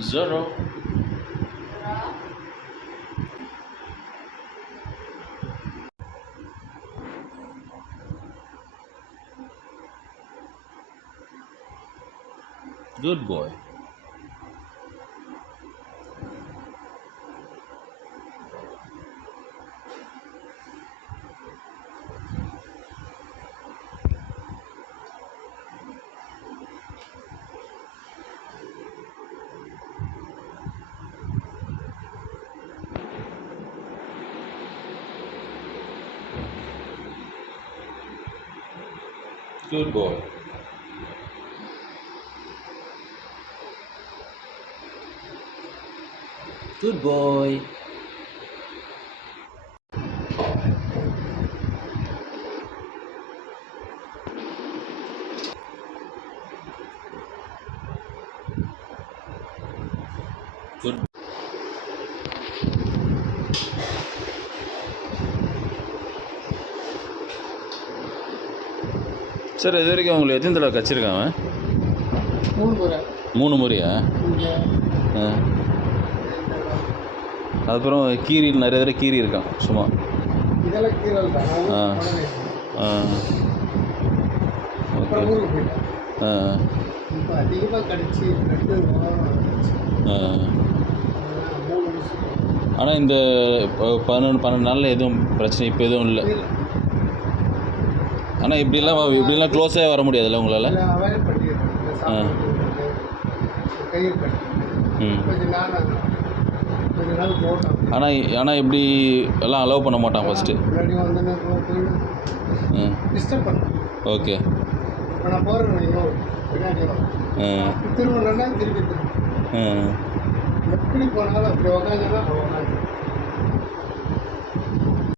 Zero. Good boy. Good boy. Good boy. Good. Sir இது வரைக்கும் உங்களுக்கு எத்தனை தடவை கச்சிருக்கான் அவன்? 3 முறை. 3 முறையா? அதுக்கப்புறம் கீரி நிறைய தடவை கீரி இருக்கான் சும்மா. இதெல்லாம் கீரல் தான். ஓகே. இப்போ அதிகமாக கடிச்சு கட்டு ஆனால் இந்த 12 நாளில் எதுவும் பிரச்சனை இப்போ எதுவும் இல்லை. ஆனால் இப்படிலாம் க்ளோஸாக வர முடியாதுல்ல உங்களால்? ஆனால் இப்படி எல்லாம் அலோவ் பண்ண மாட்டான் ஃபஸ்ட்டு. ஓகே. எப்படி போனாலும் அப்படி உட்காந்து